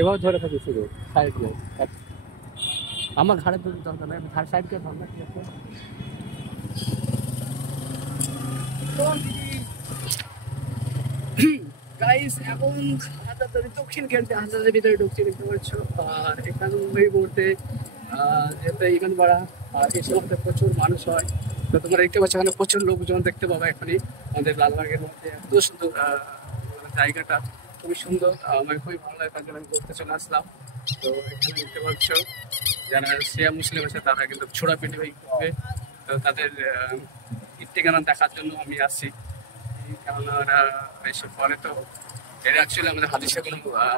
এবার ধরে থাকি শুধু সাইড দিয়ে আমার ঘাড়ে তো দরকার নাই, আমি ঘাড় সাইড দিয়ে ধরনা, ঠিক আছে। গাইস এখন হাজারদুয়ারি দক্ষিণ গেট দিয়ে হাজারের ভিতরে ঢুকছি, দেখতে পাচ্ছ। আর এখানে মুম্বাই বলতে যেতে ইভেন বাড়া, আর এই সময় প্রচুর মানুষ হয়। তো তোমরা দেখতে পাচ্ছ এখানে প্রচুর লোকজন দেখতে পাবে এখনই। আমাদের লালবাগের মধ্যে এত সুন্দর জায়গাটা, খুবই সুন্দর, আমার খুবই ভালো লাগে, তার জন্য আমি ঘুরতে চলে আসলাম। তো এখানে দেখতে পাচ্ছ যারা শিয়া মুসলিম আছে তারা কিন্তু ছোড়াপিটি করবে, তো তাদের ইফতেখানা দেখার জন্য আমি আসছি। কেননা ওরা এসব করে, তো এটা অ্যাকচুয়ালি আমাদের হাদিসে কোনো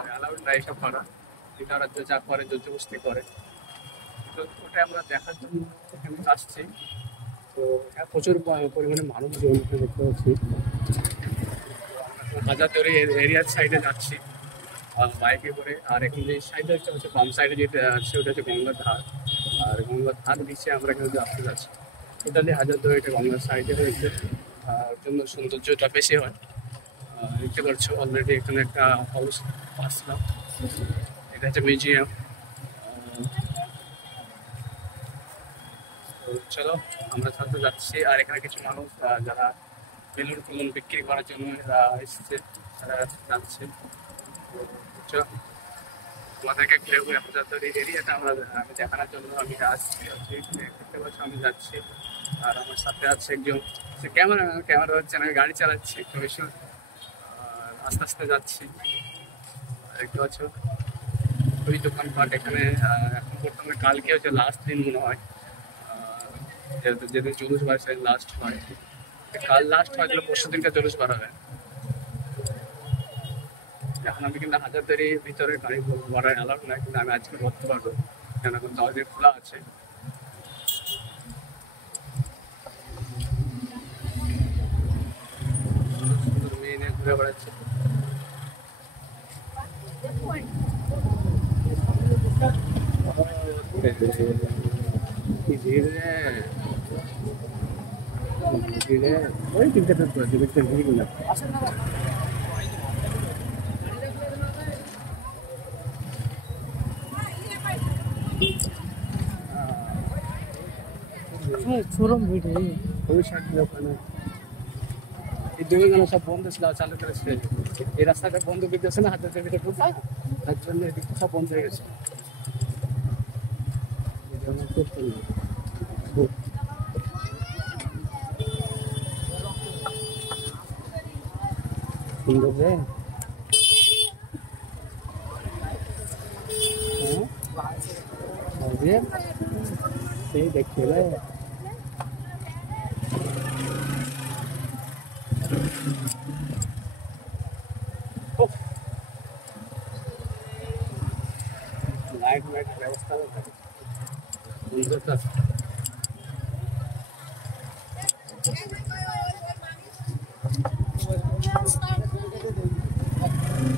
অ্যালাউড না এইসব করা, যেটা ওরা যা করে জোরজবস্তি করে। তো ওটা আমরা দেখার জন্য এখানে আসছি। তো প্রচুর পরিমাণে মানুষজন দেখতে পাচ্ছি। হাজারদুয়ারি এরিয়ার সাইডে যাচ্ছি বাইকে করে। আর এখন যে সাইডে হচ্ছে বাম সাইডে যেটা আছে ওটা হচ্ছে গঙ্গার ধার, আর গঙ্গার ধার নিচে আমরা কিন্তু আসতে যাচ্ছি। টোটালি হাজারদুয়ারিটা গঙ্গার সাইডে রয়েছে, আর জন্য সৌন্দর্যটা বেশি হয়। দেখতে পাচ্ছ অলরেডি এখানে একটা হাউস আসলাম, এটা হচ্ছে মিউজিয়াম। তো চলো আমরা সাথে যাচ্ছি। আর এখানে কিছু মানুষ যারা বেলুন ফুলুন বিক্রি করার জন্য এসেছে, তারা যাচ্ছে। আমাদেরকে ঘুরে ঘুরে হাজারদুয়ারি এরিয়াটা আমি দেখানোর জন্য আমি আসছি, দেখতে পাচ্ছ আমি যাচ্ছি। আর আমার সাথে আছে একজন, সে ক্যামেরা হচ্ছে না, আমি গাড়ি চালাচ্ছি একটু বেশি, আস্তে আস্তে যাচ্ছি। দেখতে পাচ্ছ ওই দোকানপাট এখানে। এখন বর্তমানে কালকে হচ্ছে লাস্ট দিন মনে হয়, যেদিন জুলুস বার সেদিন লাস্ট হয়। কাল লাস্ট হয়, তাহলে পরশু দিনটা জুলুস বার হবে। এখন আমি কিন্তু হাজারদুয়ারির ভিতরে গাড়ি ভরার অ্যালাউড নাই, কিন্তু আমি আজকে ভরতে পারবো, কেন এখন দরজা খোলা আছে। মেয়ে নিয়ে ঘুরে বেড়াচ্ছে। ওই তিনটে ভিড় না। চরম ভিড়, ওই সাইড ওখানে এই দোকানগুলো সব বন্ধ ছিল, চালু করেছে। এই রাস্তাটা বন্ধ করতেছে না, হাজারদুয়ারির ভিতরে ঢুকছে, তার জন্য এদিকে সব বন্ধ হয়ে গেছে। সুন্দর রে, সেই দেখছে রে। লাইট ব্যবস্থা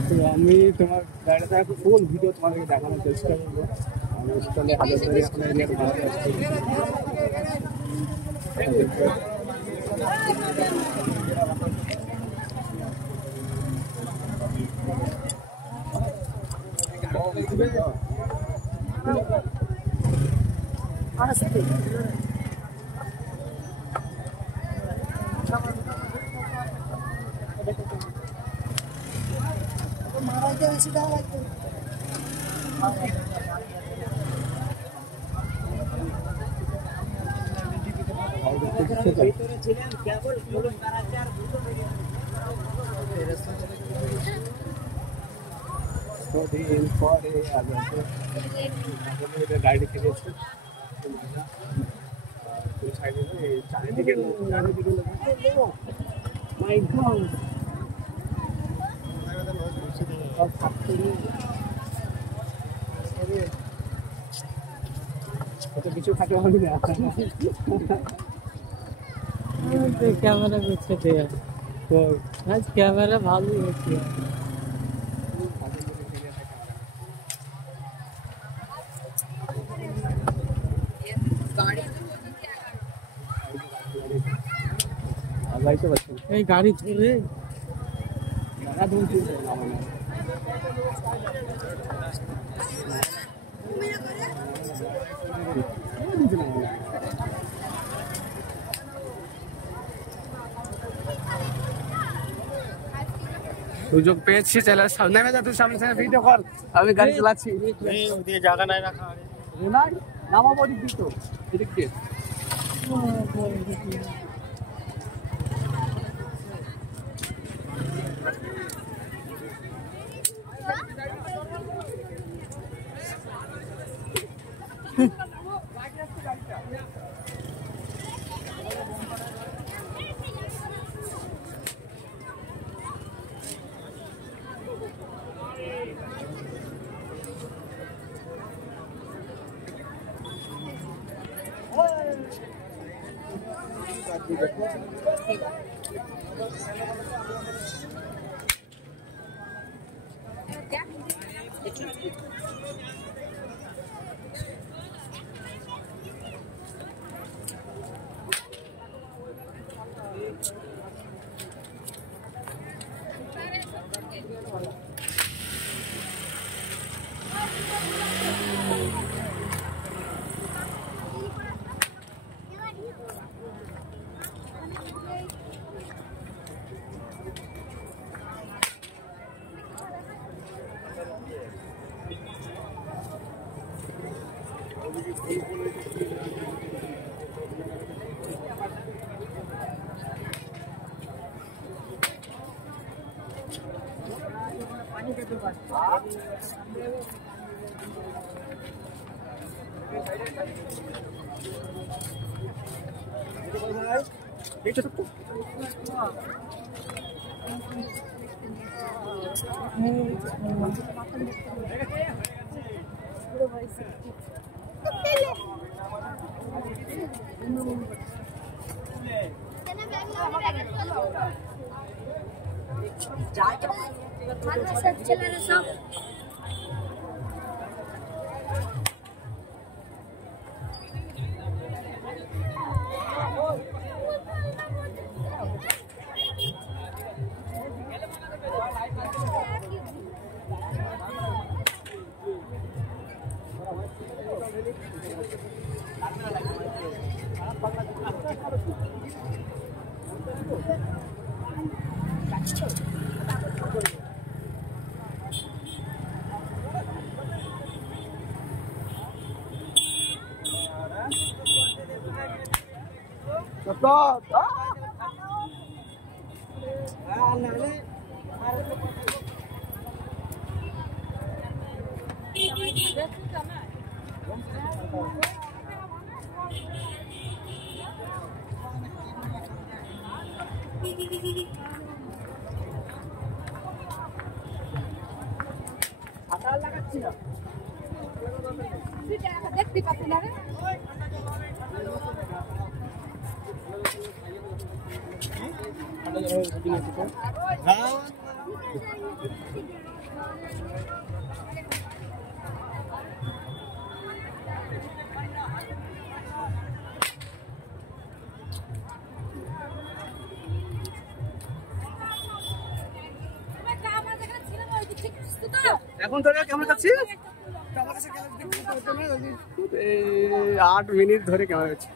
তো আমি তোমার গাড়িটা একটু ফুল ভিডিও তোমাদেরকে দেখানোর চেষ্টা করবো। আমি তাহলে হাজারদুয়ারি এখন গাড়ি কিনেছি চারিদিকে কিছু খাতে হবে না, ক্যামেরা করছে তো ক্যামেরা ভালোই হচ্ছে। এই গাড়ি ধরে সুযোগ পেয়েছি, চলে নেমে যা, তুই সামনে সামনে ভিডিও কর, আমি গাড়ি চালাচ্ছি। ওদিকে জায়গা নাই রাখা নামাবো দিক তো এদিক দিয়ে। দেখতে পাচ্ছি না রে। এখন তোরা কেমন যাচ্ছিস? 8 মিনিট ধরে কেমন যাচ্ছে।